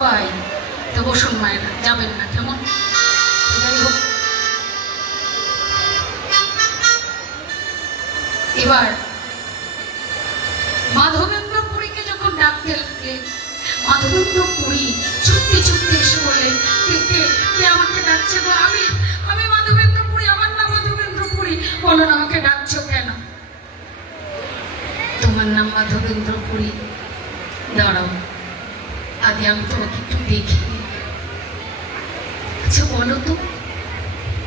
তো বসুন মায়েরা, যাবেন না কেমন? যাই হোক, এবার মাধবেন্দ্র পুরীকে যখন ডাকতে লাগলেন, মাধবেন্দ্র পুরী ছুটতে ছুটতে এসে বললেন, কে আমাকে ডাকছে গো? আমি মাধবেন্দ্র পুরী, আমার নাম মাধবেন্দ্র পুরী। বলো না, আমাকে ডাকছো কেন? তোমার নাম মাধবেন্দ্র পুরী? দাঁড়াও, আগে আমি তোমাকে একটু দেখি। আচ্ছা বলো তো,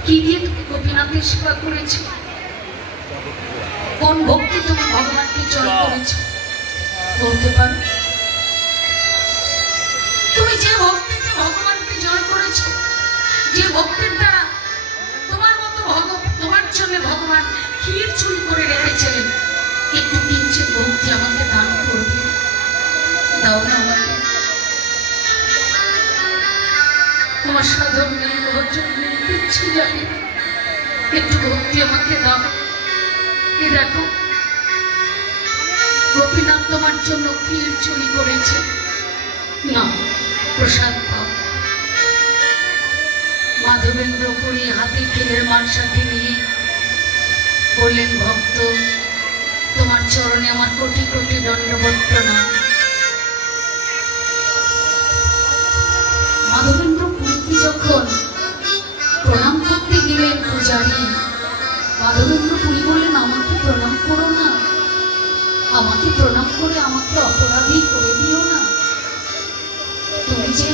কি দিয়ে তুমি গোপীনাথের সেবা করেছ? কোন ভক্তি তুমি ভগবানকে জয় করেছ বলতে পারো? তুমি যে ভক্তিতে ভগবানকে জয় করেছ, যে ভক্তির দ্বারা তোমার মতো তোমার জন্য ভগবান ক্ষীর চুরি করে রেখেছিলেন, একটু কিঞ্চিত ভক্তি আমাকে দান করবে? দাও না আমাকে। তোমার সাধন নেই, ভজন নেই, কিচ্ছু জানি না, একটু ভক্তি আমাকে দাও। এ দেখো, গোপীনাথ তোমার জন্য ক্ষীর চুরি করেছে, না প্রসাদ পাও। মাধবেন্দ্র পুরী হাতে ক্ষীরের মালসাটি নিয়ে বললেন, ভক্ত তোমার চরণে আমার কোটি কোটি দণ্ডবত প্রণাম। মাধবেন্দ্র পুরীকে যখন প্রণাম করতে গেলেন পূজারী, মাধবেন্দ্র পুরী বললেন, আমাকে প্রণাম করো না, আমাকে প্রণাম করে আমাকে অপরাধী করে দিও না। তুমি যে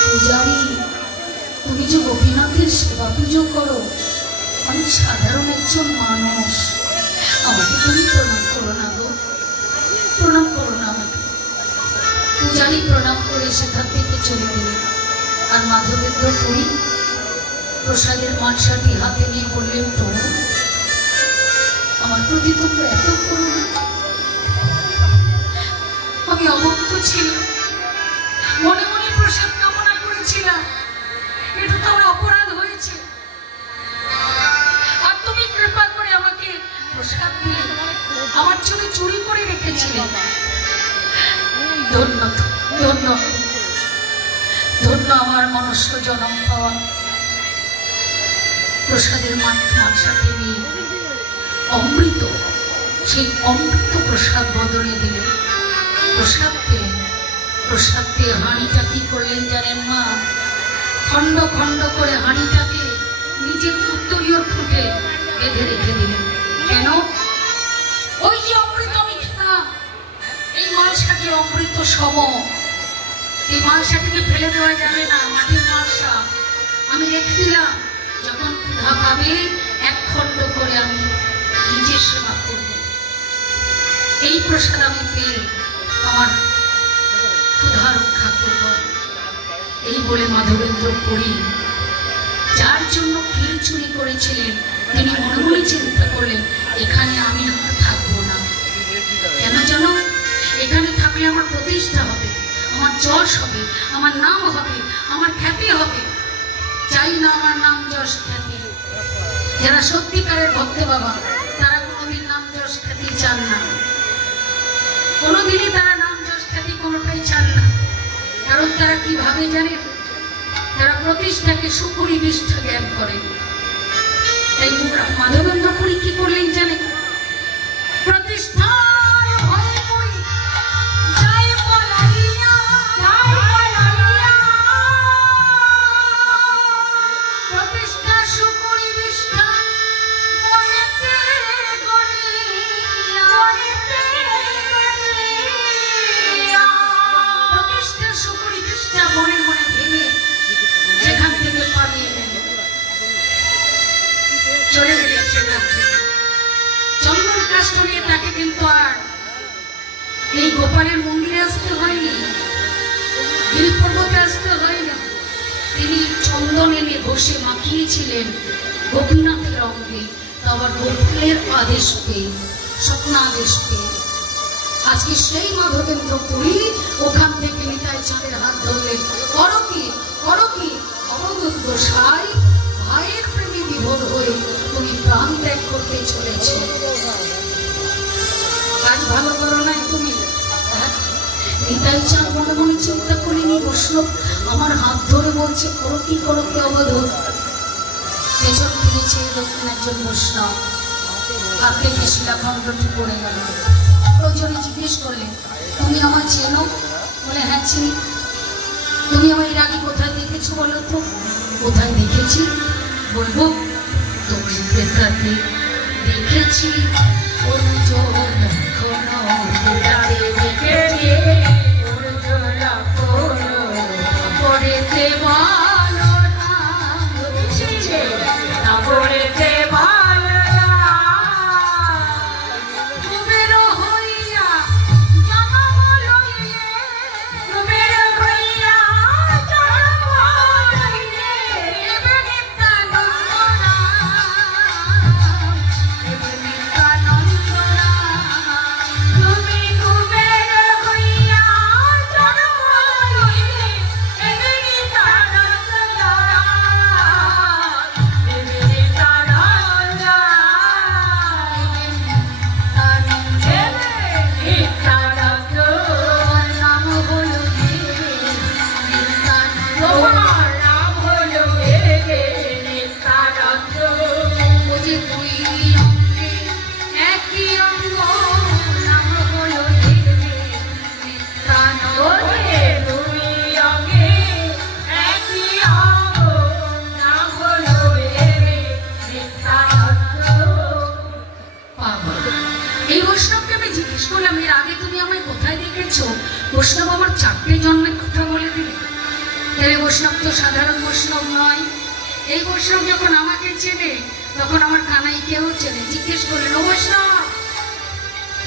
পূজারী, তুমি যে গোপীনাথের সেবা পুজো করো, আমি সাধারণ একজন মানুষ, আমাকে তুমি প্রণাম করো না গো, প্রণাম করো না আমাকে। পূজারী প্রণাম করে সেখান থেকে চলে গেলেন। আর মাধবেন্দ্র পুরী প্রসাদের মালসাটি হাতে নিয়ে বললেন, প্রভু আমার প্রতি তোমরা এত করুণা, আমি অভক্ত ছিলাম, মনে মনে প্রসাদ কামনা করেছিলাম, এটা তো আমার অপরাধ হয়েছে, আর তুমি কৃপা করে আমাকে প্রসাদ দিলে, আমার জন্য চুরি করে রেখেছিলেন। ধন্য ধন্য ধন্য আমার মনুষ্য জন্ম পাওয়া। প্রসাদের মালসাটি নিয়ে অমৃত, সেই অমৃত প্রসাদ বদলে দিলেন, প্রসাদ পেলেন। প্রসাদ পেয়ে হাঁড়িটা কি করলেন জানেন মা? খণ্ড খণ্ড করে হাঁড়িটাকে নিজের উত্তরীয় ঠোঁটে বেঁধে রেখে দিলেন। কেন? ওই যে অমৃত আমি খেলাম, এই মালসাটি অমৃত সম, এই মালসাটিকে ফেলে দেওয়া যাবে না, মাটির মালসা আমি রেখে দিলাম, যখন ক্ষুধা পাবে এক খণ্ড করে আমি নিজের সেবা করব, এই প্রসাদ আমি পেয়ে আমার ক্ষুধা রক্ষা করব। এই বলে মাধবেন্দ্র পুরী যার জন্য ক্ষীর চুরি করেছিলেন, তিনি মনে মনে চিন্তা করলেন, এখানে আমি আর থাকবো না। কেন জানো? এখানে থাকলে আমার প্রতিষ্ঠা হবে, আমার যশ হবে, আমার নাম হবে, আমার খ্যাতি হবে। চাই না আমার নাম যশ খ্যাতি। যারা সত্যিকারের ভক্ত বাবা, তারা কোনোদিন নাম যশ খ্যাতি চান না, কোনোদিনই তারা নাম যশ খ্যাতি কোনোটাই চান না। কারণ তারা কি ভাবে জানেন? তারা প্রতিষ্ঠাকে সুপরিবিষ্ট জ্ঞান করেন। তাই মাধবেন্দ্র পুরী কি করলেন জানেন? প্রতিষ্ঠা চলে গেলেন সেখান থেকে। চন্দন কাষ্ঠ নিয়ে তাকে কিন্তু আর এই গোপালের মন্দিরে আসতে হয়নি, গিরি পর্বতে আসতে হয়নি। তিনি চন্দন এনে বসে মাখিয়েছিলেন গোপীনাথের অঙ্গে, আবার গোপালের আদেশ পেয়ে, স্বপ্নাদেশ পেয়ে। আজকে সেই মাধবেন্দ্র পুরী ওখান থেকে নিতাই চাঁদের হাত ধরলেন, করো কি করো কি অবধূত গোসাই, ভাইয়ের প্রেমে বিভোর হয়ে তুমি প্রাণ ত্যাগ করতে চলেছ। কাজ ভালো করো নাই তুমি, এটাই চান মনে মনে চিন্তা করিনি। বৈষ্ণব আমার হাত ধরে বলছে করো কি অবধূত। পেছন ফিরেছে দেখলেন একজন বৈষ্ণব, হাত থেকে শিলাখণ্ডটি পড়ে গেল। প্রয়োজনে জিজ্ঞেস করলেন তুমি আমার চেনো? বলে হ্যাঁ চিনি। তুমি আমার এর আগে কোথায় দেখেছো বলো তো? কোথায় দেখেছি বলবো? তুমি প্রেতাতে দেখেছি বৈষ্ণব আমার 4টে জন্মের কথা বলে দিলে। তাহলে বৈষ্ণব তো সাধারণ বৈষ্ণব নয়। এই বৈষ্ণব যখন আমাকে চেনে তখন আমার কানাইকেও চেনে। জিজ্ঞেস করলেন ও বৈষ্ণব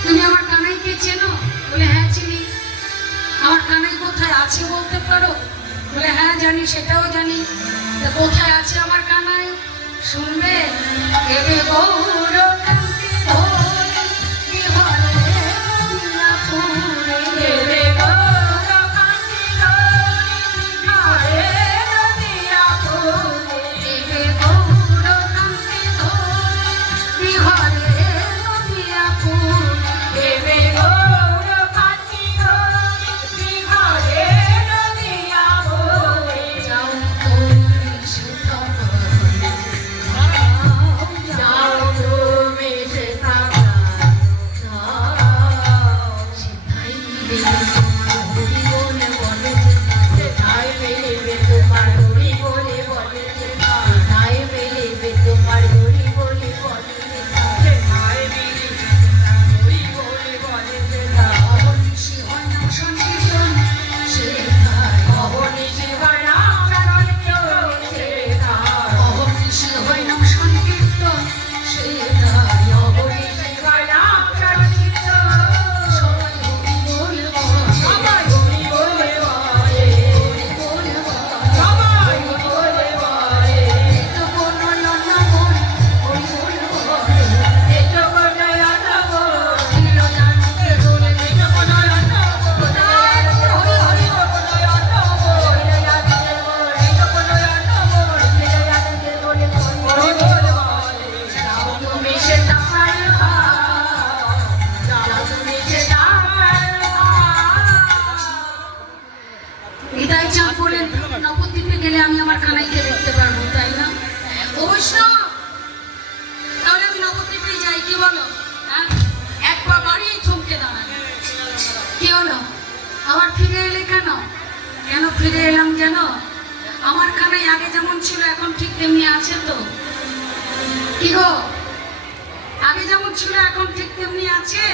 তুমি আমার কানাইকে চেনো? বলে হ্যাঁ চিনি। আমার কানাই কোথায় আছে বলতে পারো? বলে হ্যাঁ জানি, সেটাও জানি। তা কোথায় আছে আমার কানাই শুনবে? এবে গৌর কান্তি ধরে বিহারে বিনা পুরে, এবে গৌর কান্তি ধরে বিহারে নদিয়া পুরে, এবে গৌর কান্তি ধরে বিহারে নদিয়া পুরে, এবে গৌর কান্তি ধরে বিহারে নদিয়া পুরে। যাও তুমি সেটা যাও তুমি সেটা সেটাই মিলিবে তোমার হরি বলে বলে, সেটাই মিলিবে তোমার হরি বলে বলে, সেটাই মিলিবে তোমার হরি বলে বলে, অহর্নিশি হয় নাম সংকীর্তন সেটাই, অহর্নিশি হয় নাম সংকীর্তন সেটাই, অহর্নিশি হয় নাম সংকীর্তন সেটাই, অহর্নিশি হয় নাম সংকীর্তন। সবাই হরি বলে বলে, সবাই হরি বলে বলে, হরি বলে বলে, সবাই হরি বলে বলে। এতো কোনো নানা মন হরি বলে বলে, এতো কোনো নানা মন ছিল জানতে বলে, এতো কোনো নানা মন হরি হরি কোনো নানা মন ছিল জানতে বলে, এতো কোনো নানা মন ছিল জানতে বলে, হরি বলে বলে। যাও তুমি সেটা পার হও, যাও তুমি সেটা পার হও। হৃদয় চাঁদ বলেন নবদ্বীপে গেলে আমি আমার কানাইকে দেখতে পারবো, তাই না? অবশ্য তাহলে আমি নবদ্বীপে যাই, কি বলো? হ্যাঁ, এক পা বাড়িয়ে থমকে দাঁড়ায়। কি হলো? আবার ফিরে এলে কেন? কেন ফিরে এলাম জানো? আমার কানাই আগে যেমন ছিল এখন ঠিক তেমনি আছে তো? কি গো, আগে যেমন ছিল এখন ঠিক তেমনি আছে?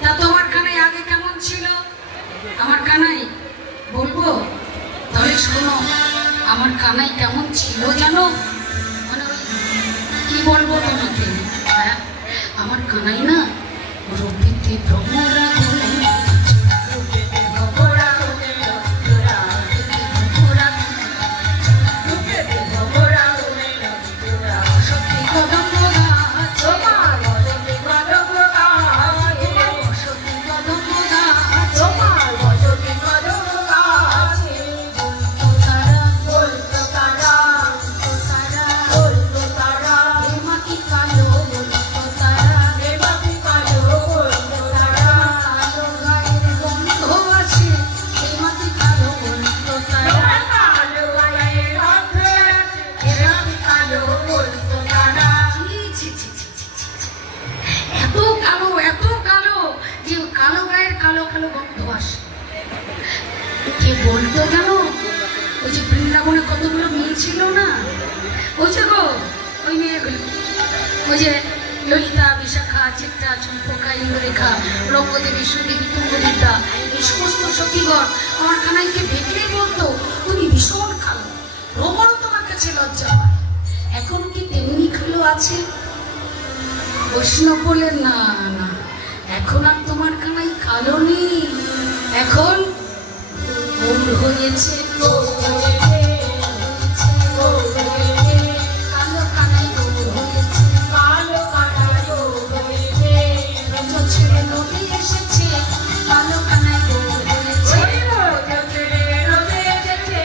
তা তোমার কানাই আগে কেমন ছিল? আমার কানাই বলবো? তাহলে শোনো, আমার কানাই কেমন ছিল জানো? মানে ওই কি বলবো তোমাকে? হ্যাঁ, আমার কানাই না রূপেতে ভ্রমরা গুলে, রূপেতে ভ্রমরা গুলে, ভ্রমরা রূপেতে ভ্রমরা গুলে, সত্যি কদম্ব গাছ, তোমার বসতি কদম্ব গাছ, তোমার বসতি কদম্ব গাছ, তোমার বসতি কদম্ব গাছ। বলতো তারা, বলতো তারা, বলতো তারা, এ মাটি কালো, বলতো তারা, এ মাটি কালো, বলতো তারা, কে বলতো জানো? ওই যে বৃন্দাবনে কতগুলো মেয়ে ছিল না, ওই যে গো ওই মেয়েগুলো, ওই যে ললিতা, বিশাখা, চিত্রা, চম্পকা, ইন্দ্ররেখা, রঙ্গদেবী, সুদেবী, তুঙ্গবিদ্যা, এই সমস্ত সখীগণ আমার কানাইকে দেখলেই বলতো তুমি ভীষণ কালো, রোমরও তোমার কাছে লজ্জা হয়। এখনো কি তেমনি কালো আছে? বৈষ্ণব বলে না না, এখন আর তোমার কানাই কালো নেই, এখন গৌর হয়েছে। কালো কানাই গৌর হয়েছে, কালো কানাই গৌর হয়েছে, রোজ ছেড়ে রোদে এসেছে, কালো কানাই গৌর হয়েছে, রোজ ছেড়ে রোদে এসেছে,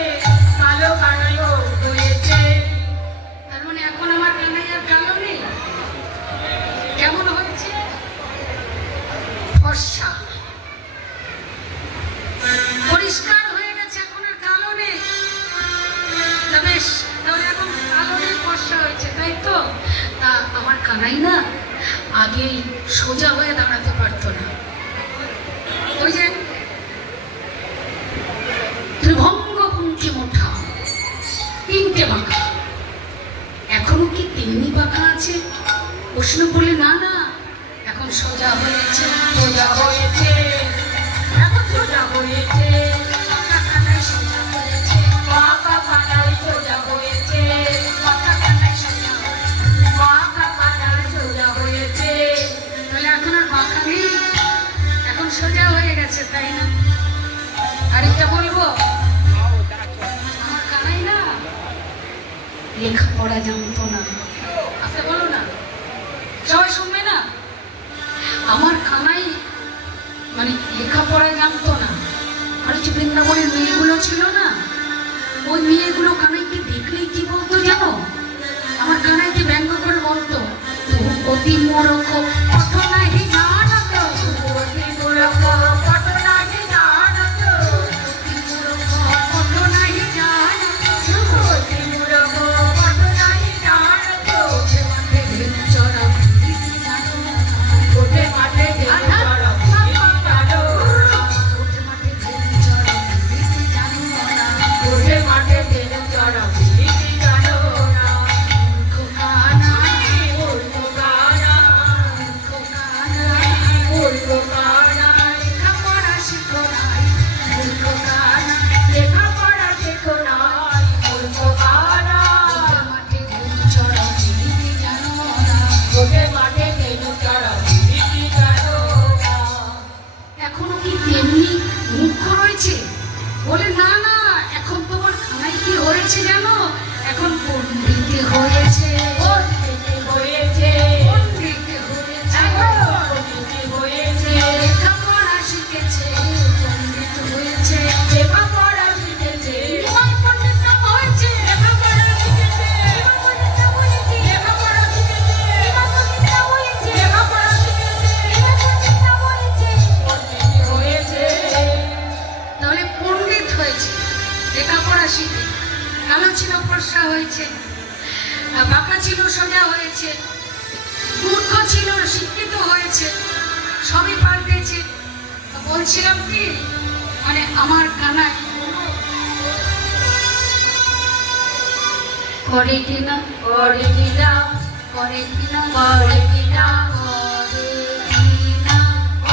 কালো কানাই গৌর হয়েছে। তার মানে এখন আমার কানাই আর কালো নেই। কেমন হয়েছে? ফর্সা, পরিষ্কার হয়ে গেছে, এখন আর কালো নেই। বেশ, তাহলে এখন কালো নেই, ফর্সা হয়েছে, তাই তো? তা আমার কানাই না আগেই সোজা হয়ে দাঁড়াতে পারতো না, ওই যে ত্রিভঙ্গপঙ্ক্তি মোটা, তিনটে বাঁকা, এখনো কি তেমনি বাঁকা আছে? প্রশ্ন বলে না না, এখন সোজা হয়েছে, সোজা হয়েছে, এখন সোজা হয়েছে, বাঁকা কানাই সোজা হয়েছে, বাঁকা কানাই সোজা হয়েছে, বাঁকা কানাই সোজা হয়েছে, বাঁকা কানাই সোজা হয়েছে। তাহলে এখন আর বাঁকা নেই, এখন সোজা হয়ে গেছে, তাই না? আরেকটা বলবো, আমার কানাই না লেখাপড়া জানতো না। আপনি বলো না, সবাই শুনবে না? আমার কানাই মানে লেখাপড়ায় জানতো না। আর যে বৃন্দাবনের মেয়েগুলো ছিল না, ওই মেয়েগুলো কানাইকে দেখলেই কি বলতো জানো? আমার কানাইকে ব্যঙ্গ করে বলতো, অতি মূর্খ, কত নাহি জানত, অতি মূর্খ, কত নাহি জানত, অতি মূর্খ, কত নাহি জানত, অতি মূর্খ, কত নাহি জানত, ওঠে মাঠে ধেনু চড়া ভিড়ি জানো না, ওঠে মাঠে ধেনু চড়া ভিড়ি জানো না, ওঠে মাঠে ধেনু চড়া ভিড়ি জানো না, ওঠে মাঠে ধেনু চড়া ভিড়ি জানো না। মূর্খ কানাই, মূর্খ কানাই, মূর্খ কানাই, মূর্খ কানাই, লেখাপড়া শিখো নাই, মূর্খ কানাই, লেখাপড়া শিখো নাই, মূর্খ কানাই, ওঠে মাঠে ধেনু চড়া ভিড়ি জানো না, ওঠে মাঠে ধেনু চড়া ভিড়ি জানো না। এখনো কি তেমনি মুখ রয়েছে? বলে না না, এখন তোমার কানাই কি হয়েছে জানো? এখন পণ্ডিত হয়েছে, পণ্ডিত হয়েছে, পণ্ডিত হয়েছে, পণ্ডিত হয়েছে, লেখাপড়া শিখেছে, পণ্ডিত হয়েছে, লেখাপড়া শিখেছে, পণ্ডিত হয়েছে, লেখাপড়া শিখেছে, পণ্ডিত হয়েছে, লেখাপড়া শিখেছে, পণ্ডিত হয়েছে, লেখাপড়া শিখেছে, পণ্ডিত হয়েছে, পণ্ডিত হয়েছে। তাহলে পণ্ডিত হয়েছে, লেখাপড়া শিখে, কালো ছিল ফর্সা হয়েছে, বাঁকা ছিল সোজা হয়েছে, মূর্খ ছিল শিক্ষিত হয়েছে, সবই পাল্টেছে। বলছিলাম কি, মানে আমার কানাই করে কিনা, করে কিনা, করে কিনা, করে কিনা, করে কিনা,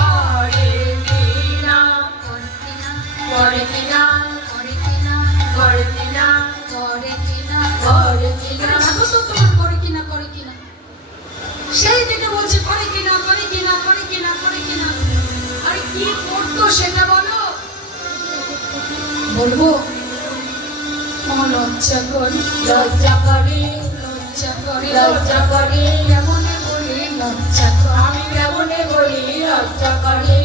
করে কিনা, করে কিনা, করে কিনা, করে কিনা, করে কিনা, করে কিনা, করে কিনা, দেখো তো তোমার করে কিনা, করে কিনা, সেই দিকে বলছে করে কিনা, করে কিনা, করে কিনা, করে কিনা। আরে কি করতো সেটা বলো? বলবো, লজ্জা করি, লজ্জা করি, লজ্জা করি, লজ্জা করি, কেমনে বলি লজ্জা করি, আমি কেমনে বলি লজ্জা করি,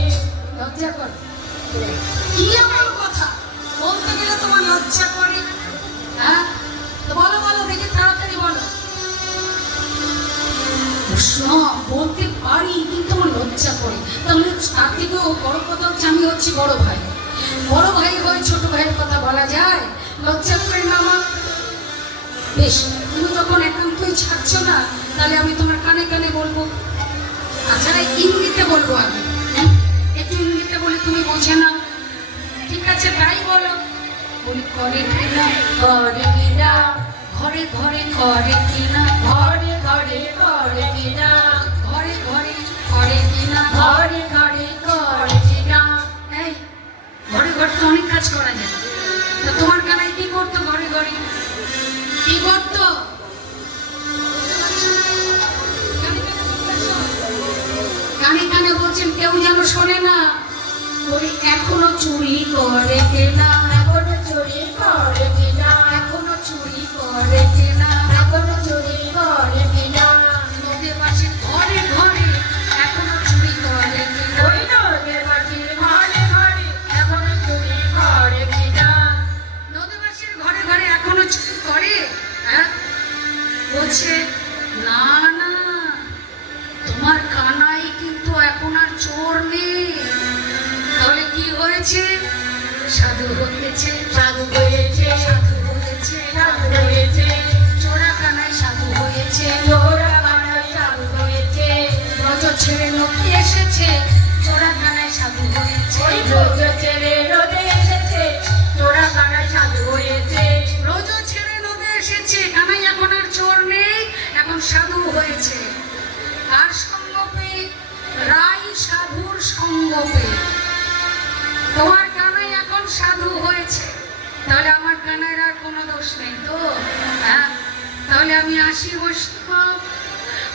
লজ্জা করি। কি আমার কথা বলতে গেলে তোমার লজ্জা করে? হ্যাঁ, তো বলো বলো দেখি, তাড়াতাড়ি বলো। বলতে পারি কিন্তু আমার লজ্জা করে। তাহলে তার থেকেও বড় কথা হচ্ছে আমি হচ্ছি বড় ভাই, বড় ভাই হয়ে ছোট ভাইয়ের কথা বলা যায়? লজ্জা করে না আমার? বেশ, তুমি যখন একান্তই ছাড়ছ না, তাহলে আমি তোমার কানে কানে বলবো। আচ্ছা, ইঙ্গিতে বলবো, আগে একটু ইঙ্গিতে বলে তুমি বোঝে নাও। ঠিক আছে তাই বলো। বলি করে কিনা, করে কিনা, ঘরে ঘরে করে কিনা, ঘরে ঘরে করে কিনা, ঘরে ঘরে করে কিনা, ঘরে ঘরে করে কিনা। এই ঘরে ঘরে তো অনেক কাজ করা যায়, তো তোমার কানাই কি করতো? ঘরে ঘরে কি করতো? কানে কানে বলছেন, কেউ যেন শোনে না। বলি এখনো চুরি করে কিনা, এখনো চুরি করে কিনা, এখনো চুরি করে কিনা, এখনো চুরি করে কিনা। নদীর পাশে ঘরে ঘরে এখনো চুরি করে কিনা, ওই নদীর পাশে ঘরে ঘরে এখনো চুরি করে কিনা। নদীর পাশের ঘরে ঘরে এখনো চুরি করে। হ্যাঁ বলছে না না, তোমার কানাই কিন্তু এখন আর চোর নেই। তাহলে কি হয়েছে? সাধু হয়েছে, সাধু হয়েছে, সাধু হয়েছে, সাধু হয়েছে। চোরা কানাই সাধু হয়েছে, চোরা কানাই সাধু হয়েছে। রজ ছেড়ে নদী এসেছে, চোরা কানাই সাধু হয়েছে। রজ ছেড়ে নদী এসেছে, চোরা কানাই সাধু হয়েছে। রজ ছেড়ে নদী এসেছে, কানাই এখন আর চোর নেই, এখন সাধু হয়েছে। কার সঙ্গ পেয়ে? রাই সাধুর সঙ্গ পেয়ে। তোমার কানাই এখন সাধু হয়েছে, তাহলে আমার কানাইয়ের আর কোনো দোষ নেই তো? হ্যাঁ, তাহলে আমি আসি বৈষ্ণব।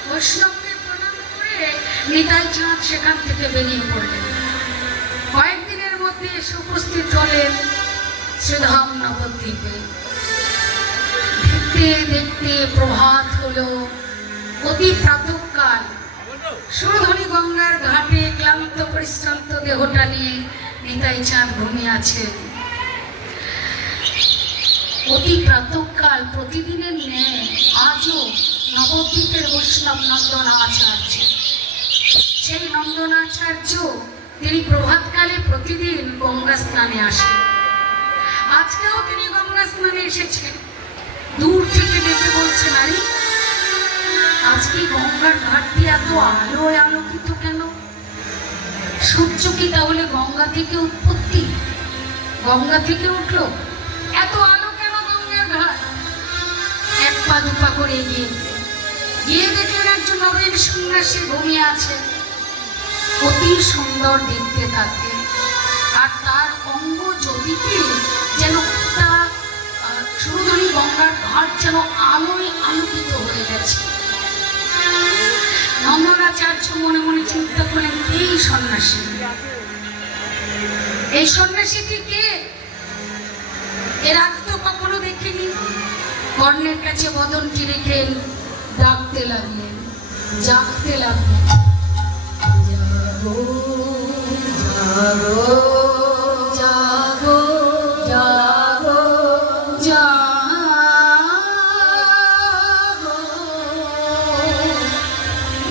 বৈষ্ণবকে প্রণাম করে নিতাই চাঁদ সেখান থেকে বেরিয়ে পড়লেন। কয়েকদিনের মধ্যে এসে উপস্থিত হলেন শ্রীধাম নবদ্বীপে। দেখতে দেখতে প্রভাত হলো, অতি প্রাতঃকাল। সুরধনী গঙ্গার ঘাটে ক্লান্ত পরিশ্রান্ত দেহটা নিয়ে নিতাই চাঁদ ঘুমিয়ে আছেন। অতি প্রাতঃকাল প্রতিদিনের ন্যায় আজও নবদ্বীপের বৈষ্ণব নন্দনাচার্য, সেই নন্দনাচার্য তিনি প্রভাতকালে প্রতিদিন গঙ্গা স্নানে আসেন। আজকেও তিনি গঙ্গা স্নানে এসেছেন। দূর থেকে দেখে বলছেন, আরে আজকে গঙ্গার ঘাটটি এত আলোয় আলোকিত কেন? সূর্য কি তাহলে গঙ্গা থেকে উৎপত্তি, গঙ্গা থেকে উঠলো? এত আলো কেন গঙ্গার ঘাট? এক পা দুপা করে গিয়ে দেখলেন একজন নবীন সন্ন্যাসী ঘুমিয়ে আছে। অতি সুন্দর দেখতে থাকে, আর তার অঙ্গ জ্যোতিতে যেন সুরধনী গঙ্গার ঘাট যেন আলোয় আলোকিত হয়ে গেছে। নন্দনাচার্য মনে মনে চিন্তা করলেন, এই সন্ন্যাসী, এই সন্ন্যাসীটি কে? এর আগে তো কখনো দেখিনি। কর্ণের কাছে বদনটি রেখে ডাকতে লাগলেন, জাগতে লাগলেন, জাগো জাগো জাগো জাগো জাগো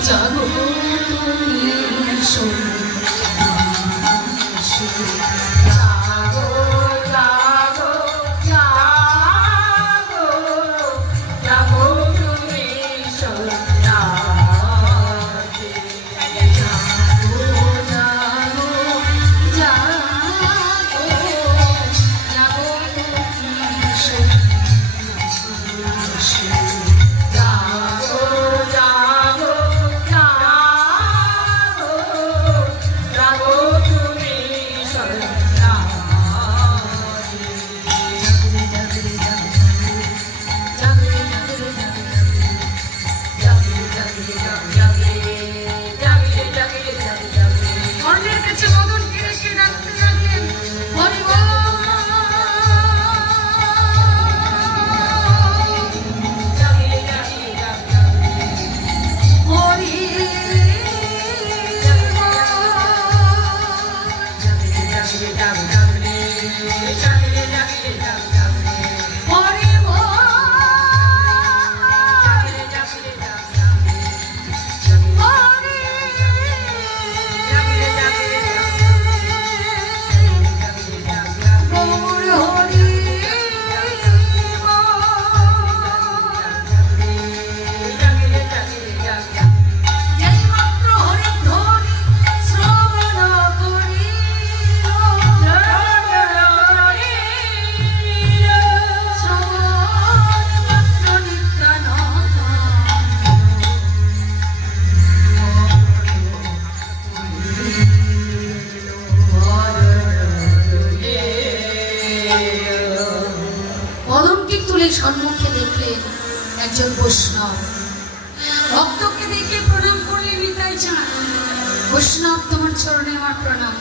জাগো তুমি সন্ন্যাসী, জাগো জাগো জাগো জাগো তুমি সন্ন্যাসী, জাগো জাগো জাগো ঠাকুরের সম্মুখে দেখলেন একজন বৈষ্ণব ভক্তকে দেখে প্রণাম করলেন। নিতাই চাঁদ, বৈষ্ণব তোমার চরণে আমার প্রণাম।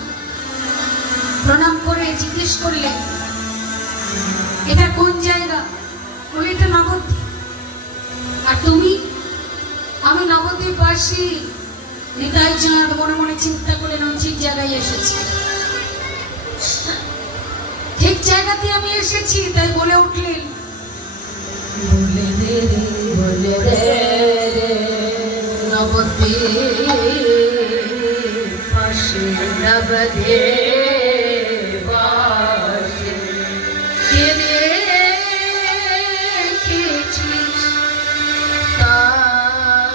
প্রণাম করে জিজ্ঞেস করলেন এটা কোন জায়গা? বলে এটা নবদ্বীপ। আর তুমি? আমি নবদ্বীপবাসী। নিতাই চাঁদ মনে মনে চিন্তা করলেন ঠিক জায়গায় এসেছি, ঠিক জায়গাতে আমি এসেছি। তাই বলে উঠলেন বলে দে রে, বলে দে রে, নবদ্বীপ পাশে নবদ্বীপ পাশে কে দেখেছিস তারে,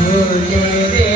বলে দে রে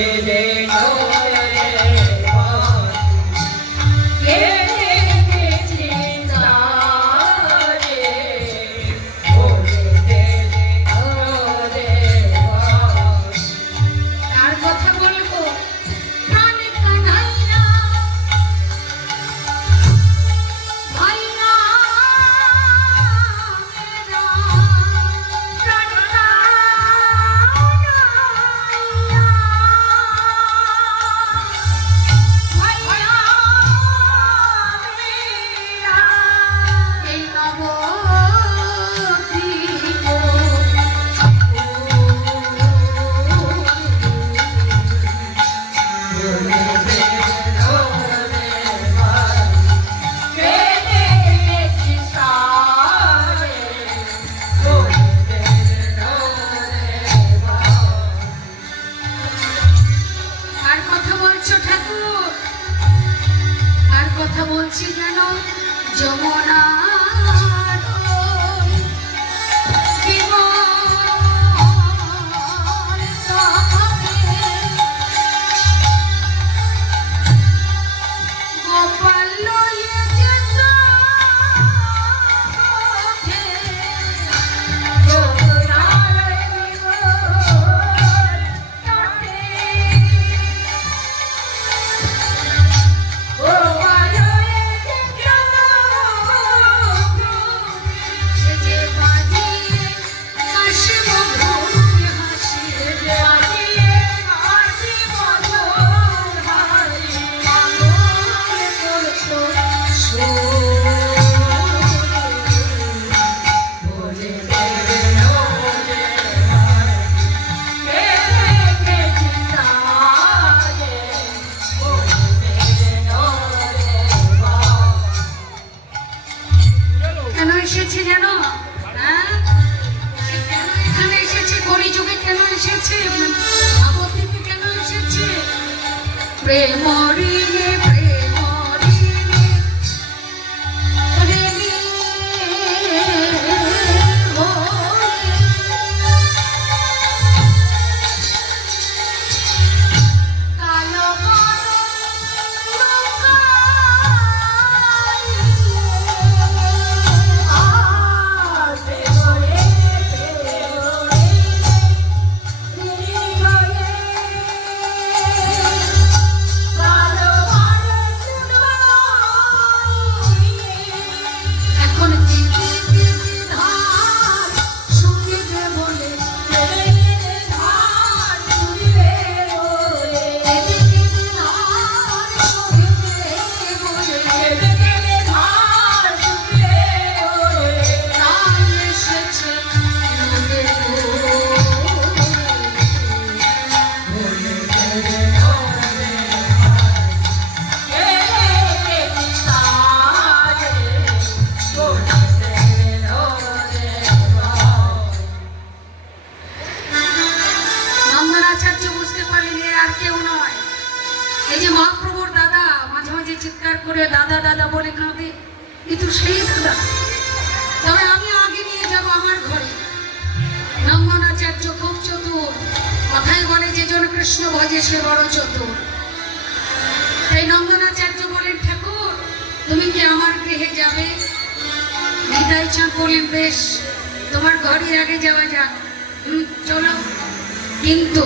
কিন্তু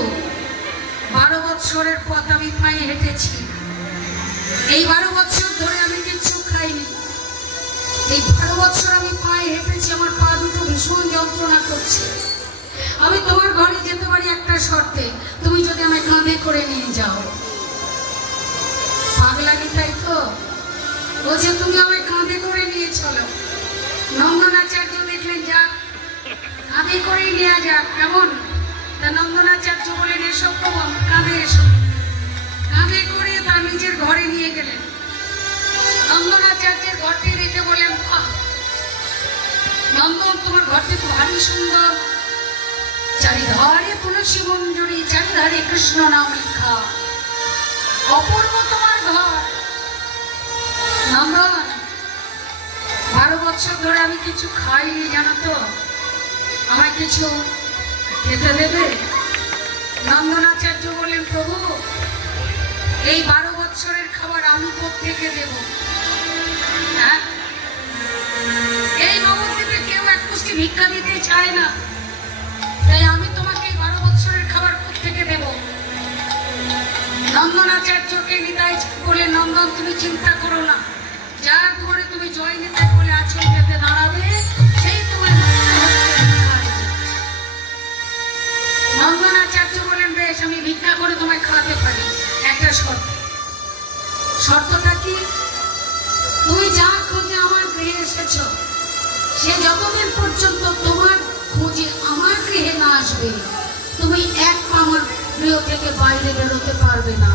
12 বছরের পথ আমি পায়ে হেঁটেছি। এই 12 বছর ধরে আমি কিছু খাইনি, এই 12 বছর আমি পায়ে হেঁটেছি, আমার পা দুটো ভীষণ যন্ত্রণা করছে। আমি তোমার ঘরে যেতে পারি একটা শর্তে, তুমি যদি আমায় কাঁধে করে নিয়ে যাও। পাগলানি তাই তো, বলছে তুমি আমায় কাঁধে করে নিয়ে চলো। নন্দনাচার্য দেখলেন যাক কাঁধে করেই নেওয়া যাক, কেমন? তা নন্দনাচার্য বলেন এসব প্রবণ কাঁধে এসো। কাঁধে করে তার নিজের ঘরে নিয়ে গেলেন। নন্দনাচার্যের ঘরটি দেখে বলেন, বাহ নন্দন, তোমার ঘরটি তো ভারী সুন্দর, চারিধারে তুলসী মঞ্জুরি, চারিধারে কৃষ্ণ নাম লেখা, অপূর্ব তোমার ঘর। নন্দন, 12 বছর ধরে আমি কিছু খাইনি জানো তো, আমায় কিছু খেতে দেবে? নন্দনাচার্য বললেন, প্রভু এই 12 বছরের খাবার আমি কোত্থেকে দেব? হ্যাঁ, এই নবদ্বীপে কেউ এক মুষ্টি ভিক্ষা দিতে চায় না, তাই আমি তোমাকে 12 বছরের খাবার কোত্থেকে দেব? নন্দনাচার্যকে নিতাই বলে, নন্দন তুমি চিন্তা করো না, যার করে তুমি জয় নিতাই বলে আঁচল পেতে দাঁড়াবে, সেই তোমার নন্দনাচার্য বলেন, বেশ আমি ভিক্ষা করে তোমায় খাওয়াতে পারি, একটা শর্ত। শর্তটা কি? তুমি যা খোঁজে আমার গৃহে এসেছ, সে যতদিন পর্যন্ত তোমার খোঁজে আমার গৃহে না আসবে, তুমি এক পা আমার গৃহ থেকে বাইরে বেরোতে পারবে না।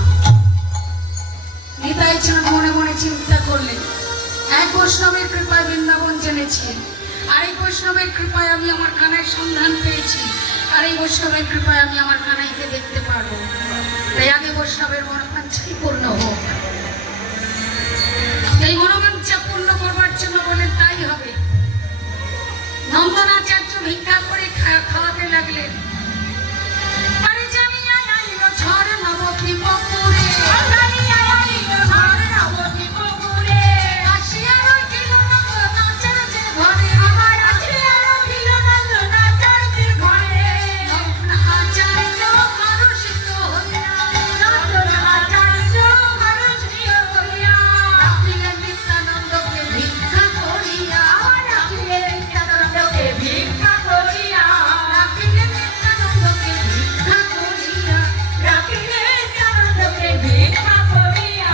নিতাই চাঁদ মনে মনে চিন্তা করলেন, এক বৈষ্ণবের কৃপায় বৃন্দাবন জেনেছি, আর এই বৈষ্ণবের কৃপায় আমি আমার কানাইয়ের সন্ধান পেয়েছি, আর এই বৈষ্ণবের কৃপায় আমি আমার কানাইকে দেখতে পারবো, তাই আগে বৈষ্ণবের মনোবাঞ্ছাই পূর্ণ হোক। এই মনোবাঞ্ছা পূর্ণ করবার জন্য বলেন তাই হবে। নন্দনাচার্য ভিক্ষা করে খাওয়াতে লাগলেন। আরে জানিয়া আইলো ঝড় নবদ্বীপপুরে, জানিয়া আইলো ঝড় নবদ্বীপপুরে, আসিয়া রইল নন্দনাচার্যের ঘরে, আমার আসিয়া রইল নন্দনাচার্যের ঘরে। নন্দনাচার্য হর্ষিত হইয়া, নন্দনাচার্য হর্ষিত হইয়া, রাখিলেন নিত্যানন্দকে ভিক্ষা করিয়া, রাখিলেন নিত্যানন্দকে ভিক্ষা করিয়া, রাখিলেন নিত্যানন্দকে ভিক্ষা করিয়া, রাখিলেন নিত্যানন্দকে ভিক্ষা করিয়া।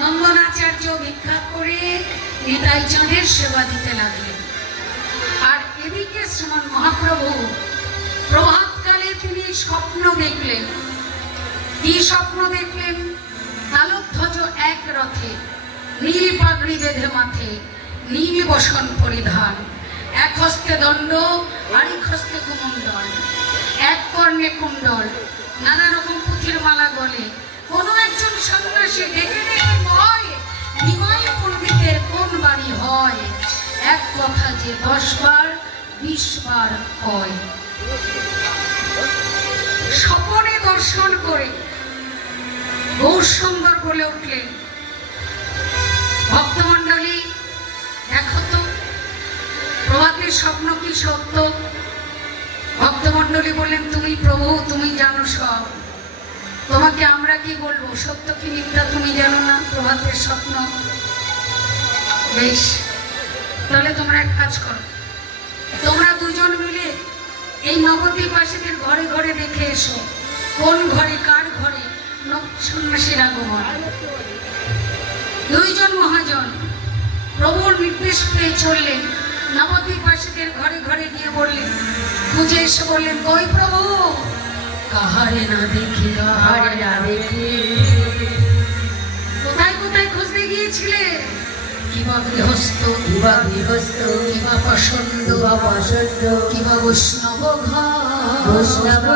নন্দনাচার্য ভিক্ষা করে নিতাই চাঁদের সেবা দিতে লাগলেন। আর এদিকে শ্রীমান মহাপ্রভু প্রভাতকালে তিনি স্বপ্ন দেখলেন। কি স্বপ্ন দেখলেন? তালধ্বজ এক রথে, নীল পাগড়ি বেঁধে মাথে, নীল বসন পরিধান, এক হস্তে দণ্ড আরেক হস্তে কুমণ্ডল, এক কর্ণে কুণ্ডল, নানা রকম পুঁথির মালা গলে, কোনো একজন সন্ন্যাসী ডেকে ডেকে কয়, নিমাই পণ্ডিতের কোন বাড়ি হয়, এক কথা যে 10 বার 20 বার কয়। স্বপনে দর্শন করে গৌরসুন্দর বলে উঠলেন, ভক্তমণ্ডলী দেখো তো প্রভাতের স্বপ্ন কি সত্য? ভক্তমণ্ডলী বললেন, তুমি প্রভু, তুমি জানো সব, তোমাকে আমরা কি বলবো, সত্য কি মিথ্যা তুমি জানো না, প্রভাতের স্বপ্ন। বেশ, তাহলে তোমরা এক কাজ করো, তোমরা দুজন মিলে এই নবদ্বীপবাসীদের ঘরে ঘরে দেখে এসো, কোন ঘরে কার ঘরে সন্ন্যাসীর আগমন। 2 জন মহাজন প্রভুর নির্দেশ পেয়ে চললেন, নবদ্বীপবাসীদের ঘরে ঘরে গিয়ে বললেন, খুঁজে এসে বললেন, কই প্রভু? কাহারে না দেখি, কাহারে না দেখি। কোথায় কোথায় খুঁজতে গিয়েছিলে? কিবা গৃহস্থ, কিবা গৃহস্থ, কিবা পছন্দ, কিবা পছন্দ, কিবা বৈষ্ণব ঘর, বৈষ্ণব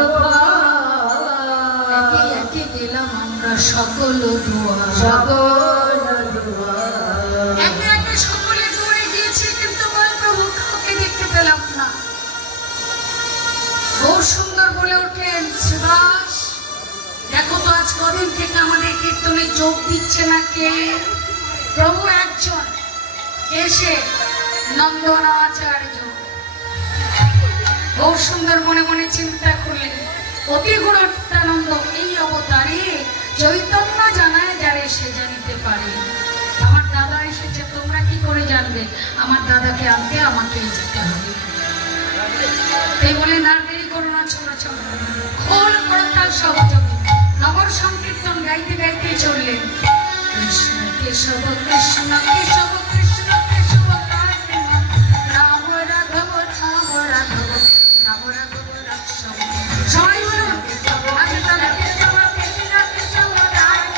একে একে গেলাম আমরা সকল দুয়ার, সকল দুয়ার, একে একে সকলে দৌড়ে গিয়েছি, কিন্তু প্রভু কাউকে দেখতে পেলাম না। গৌরসুন্দর বলে উঠলেন, সুভাষ দেখো তো আজ কদিন থেকে আমাদের কীর্তনে যোগ দিচ্ছে না কে? প্রভু একজন, এসে নন্দনাচার্য। গৌরসুন্দর মনে মনে চিন্তা করলেন, অতি গুণানন্দ এই অবতারে চৈতন্য জানায় যারে সে জানিতে পারে। আমার দাদা এসেছে, তোমরা কি যাবে, আমার দাদাকে আনতে আমাকেই যেতে হবে। এই বলে না দেরি করো না, চলো চলো। খোল করতাল সহযোগী নগর সংকীর্তন গাইতে গাইতে চললেন। কৃষ্ণ কেশব কৃষ্ণ কেশব কৃষ্ণ কেশব রাম রাঘব রাম রাঘব রাম রাঘব রাঘব। সবাই বলুন আগে তাহলে কেশব কৃষ্ণ কেশব রাম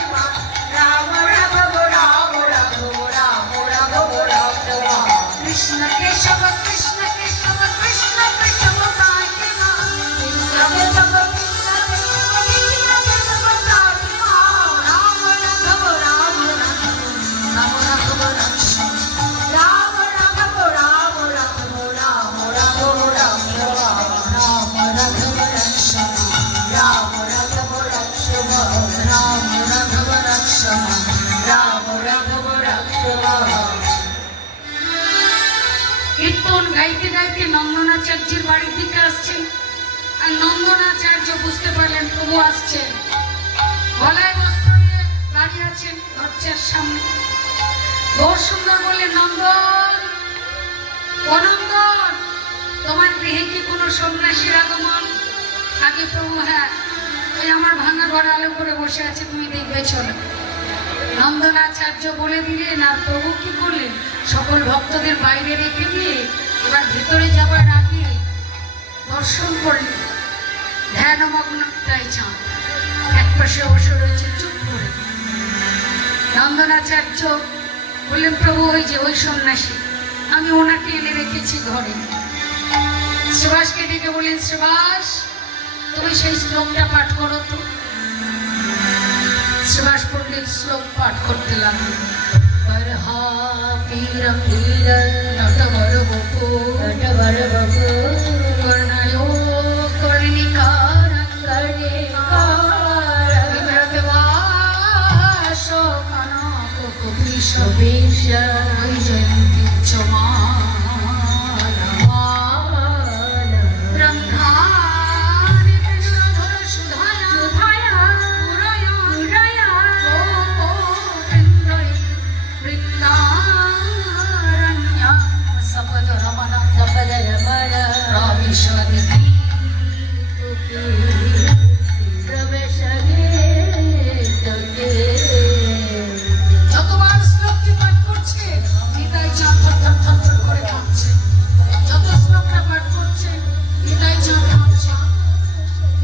রাঘব রাম রাঘব রাম রাঘব রাঘব। কৃষ্ণ কেশব কৃষ্ণ কেশব কৃষ্ণ কেশব কীর্তন গাইতে গাইতে নন্দনাচার্যের বাড়ির দিকে আসছেন। আর নন্দনাচার্য বুঝতে পারলেন প্রভু আসছেন। গলায় বস্ত্র নিয়ে দাঁড়িয়ে আছেন দরজার সামনে। বহু সুন্দর বললেন, নন্দন ও নন্দন, তোমার গৃহে কি কোনো সন্ন্যাসীর আগমন? আগে প্রভু, হ্যাঁ, ওই আমার ভাঙা ঘর আলো করে বসে আছে, তুমি দেখবে চলো। নন্দনাচার্য বলে দিলেন। আর প্রভু কি করলেন? সকল ভক্তদের বাইরে রেখে দিয়ে এবার ভেতরে যাবার আগে দর্শন করলেন। ধ্যানমগ্ন তাই চাঁদ এক পাশে বসে রয়েছে চুপ করে। নন্দনাচার্য বললেন, প্রভু ওই যে ওই সন্ন্যাসী, আমি ওনাকে এনে রেখেছি ঘরে। শ্রীবাসকে ডেকে বললেন, শ্রীবাস তুমি সেই শ্লোকটা পাঠ করো তো। শ্রীবাস পণ্ডিত শ্লোক পাঠ করতে লাগলেন। যতবার শ্লোকটি পাঠ করছে নিতাই চাঁদ থরথর করে কাঁপছে। যত শ্লোকটা পাঠ করছে নিতাই চাঁদ কাঁপছে।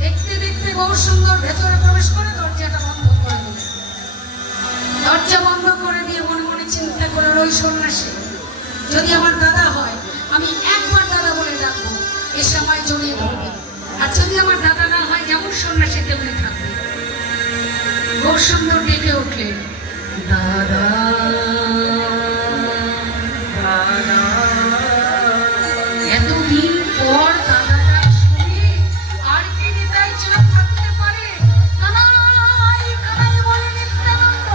দেখতে দেখতে বহু সুন্দর ভেতরে প্রবেশ করে দরজাটা বন্ধ করে দিলেন। দরজা বন্ধ করে দিয়ে মনে মনে চিন্তা করলেন, ওই সন্ন্যাসী যদি আমার দাদা হয়, আমি একবার দাদা বলে ডাকবো, এসে আমায় জড়িয়ে ধরবে। আর যদি আমার দাদা না হয়, যেমন সন্ন্যাসী তেমনি থাকবে। বহু সুন্দর ডেকে উঠলেন, দাদা এতদিন পর দাদা ডাক শুনে আর কি নিতাই চাঁদ থাকতে পারে? কানাই কানাই বলে নিত্যানন্দ,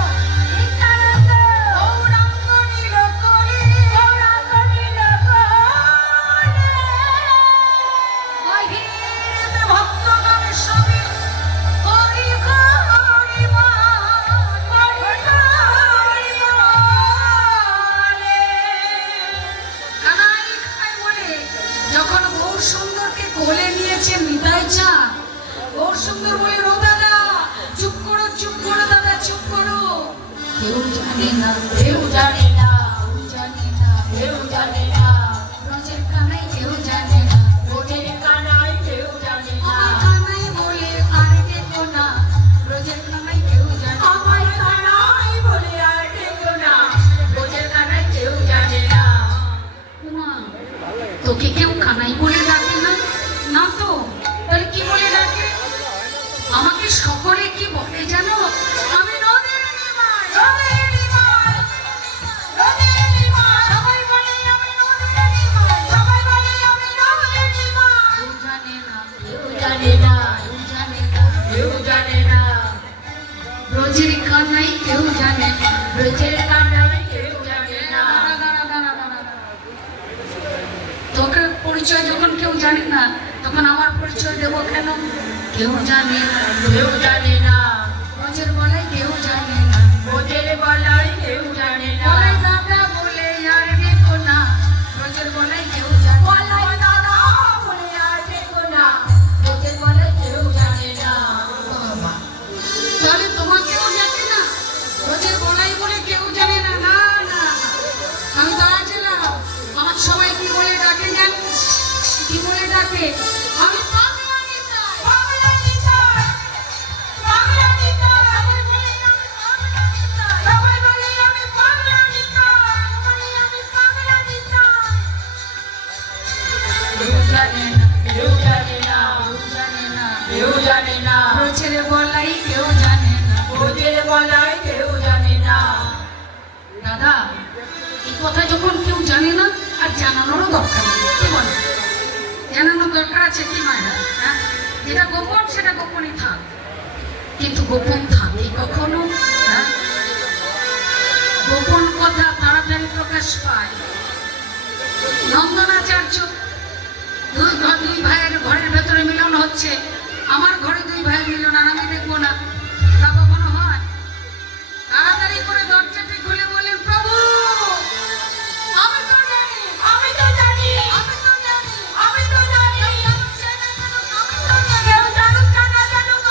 নিত্যানন্দ গৌরাঙ্গ নীলকরে, গৌরাঙ্গ নীলকরে অহিত ভক্তগণ সবে হরি হরি হরি হরি বলে। কানাই কানাই বলে যখন বহু সুন্দরকে কোলে নিয়েছেন নিতাই চাঁদ, বহু সুন্দর বলে, ও দাদা চুপ করো দাদা, চুপ করো। কেউ জানে না, কেউ জানে না, কেউ জানে না, কেউ জানে না। রোজের কানাই কেউ জানে না, রোজের কানাই কেউ জানে না। আমার কানাই বলে আর দেখো না, রোজের কানাই কেউ জানে না। আমার কানাই বলে আর দেখো না, রোজের কানাই কেউ জানে না। মা, তোকে কেউ কানাই বলে ডাকে না? না তো, তাহলে কি বলে ডাকে? আমাকে সকলে কি বলে জানো? আমি নদের নিমাই, নদের নিমাই, নদের নিমাই। সবাই বলে আমি নদের নিমাই, সবাই বলে আমি নদের নিমাই। কেউ জানে না, কেউ জানে না, কেউ জানে না, কেউ জানে না। রোজের কানাই কেউ জানে না, রোজের কানাই কেউ জানে না। তোকে পরিচয় যখন কেউ জানে না, তখন আমার পরিচয় দেবো কেন? কেউ জানে না, কেউ জানে না। রোজের বলায় কেউ জানে না, রোজের বলায় কেউ জানে না। দাদা বলে আর দেখো দাদা এই কথা যখন কেউ জানে না আর জানানোরও দরকার নেই, কি বলে? জানানোর দরকার আছে কি মায়েরা? হ্যাঁ, যেটা গোপন সেটা গোপনই থাক, কিন্তু গোপন থাকে কখনো? হ্যাঁ, গোপন কথা তাড়াতাড়ি প্রকাশ পায়। নন্দনাচার্য দুই ভাইয়ের ঘরের ভেতরে মিলন হচ্ছে, আমার ঘরে দুই ভাইয়ের মিলন আর আমি দেখবো না, তা কখনো হয়? তাড়াতাড়ি করে দরজাটি খুলে বললেন, প্রভু আমি তো জানি, আমি তো জানি, আমি তো জানি, আমি তো জানি,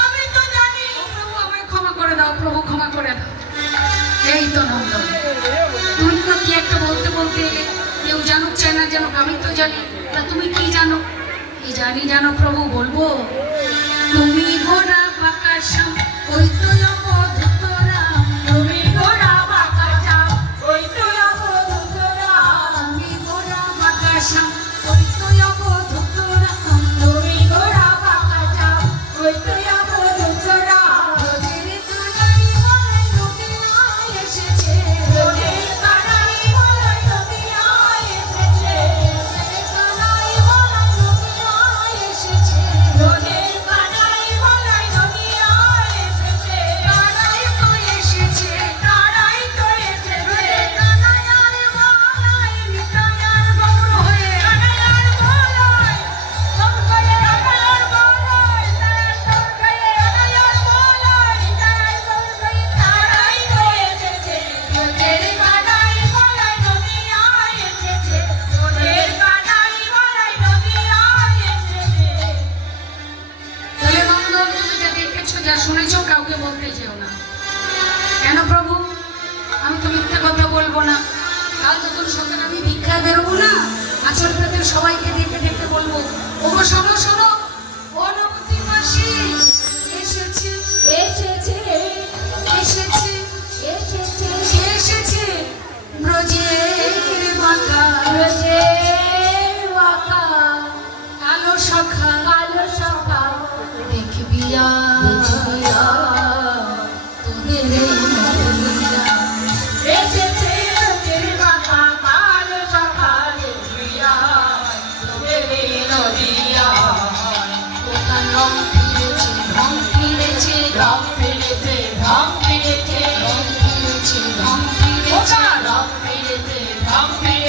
আমি তো জানি, প্রভু আমায় ক্ষমা করে দাও, প্রভু ক্ষমা করে দাও। এই তো নন্দন, তুমি তো কি একটা বলতে বলতে এলে, কেউ জানুক চায় না জানুক, আমি তো জানি। তা তুমি কি জানো? কি জানি জানো প্রভু? বলবো, তুমি গোরা বাঁকা শ্যাম, ওই তো অবধূতরাম, তুমি গোরা বাঁকা শ্যাম, ওই তো অবধূতরাম, তুমি গোরা বাঁকা শ্যাম, ওই তো অবধূতরাম, তুমি গোরা বাঁকা শ্যাম, ওই তো অবধূতরাম। রোদের কানাই বলাই নদিয়ায় এসেছে, রোদের কানাই বলাই নদিয়ায় এসেছে, রোদের কানাই বলাই নদিয়ায় এসেছে, রোদের কানাই বলাই নদিয়ায় এসেছে, কানাই তো এসেছে, কানাই তো এসেছে, রোদের কানাই আর বলাই নিতাই আর গৌর হয়ে, কানাই আর বলাই তোর গায়ে, কানাই আর বলাই তোর গায়ে, কানাই আর বলাই নিতাই তোর গায়ে, কানাই তো এসেছে, রোদের কানাই বলাই নদিয়ায় এসেছে, রোদের কানাই বলাই নদিয়ায় এসেছে। তাহলে নন্দন, তুমি যা দেখেছো যা শুনেছো কাউকে বলতে যেও না। কেন প্রভু? আমি তো মিথ্যে কথা বলবো না। কাল যখন সকালে আমি ভিক্ষায় বেরোবো না, আচল পেতে সবাইকে ডেকে ডেকে বলবো, ওগো শোনো শোনো, ও নবতী মাসি এসেছে, এসেছে, এসেছে, এসেছে, এসেছে, ব্রজের বাঁকা, ব্রজের বাঁকা, কালো সখা, কালো সখা, দেখবি তোদের এসেছে, ব্রজের বাঁকা, কালো সখা, দেখবি তোদের নদিয়া। ওখান রং ফিরেছে, ঢং ফিরেছে, রং ফিরেছে, ঢং ফিরেছে, রং ফিরেছে, ঢং ফিরেছে, রং ফিরেছে, ঢং ফিরেছে।